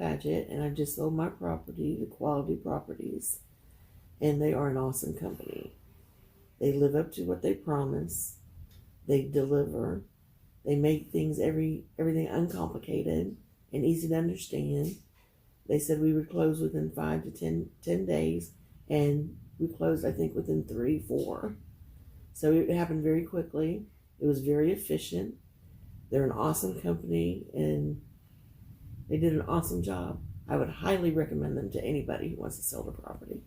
Paget, and I've just sold my property to Quality Properties, and they are an awesome company. They live up to what they promise. They deliver. They make everything uncomplicated and easy to understand. They said we would close within 5 to 10 days, and we closed, I think, within 3, 4. So it happened very quickly. It was very efficient. They're an awesome company, and they did an awesome job. I would highly recommend them to anybody who wants to sell their property.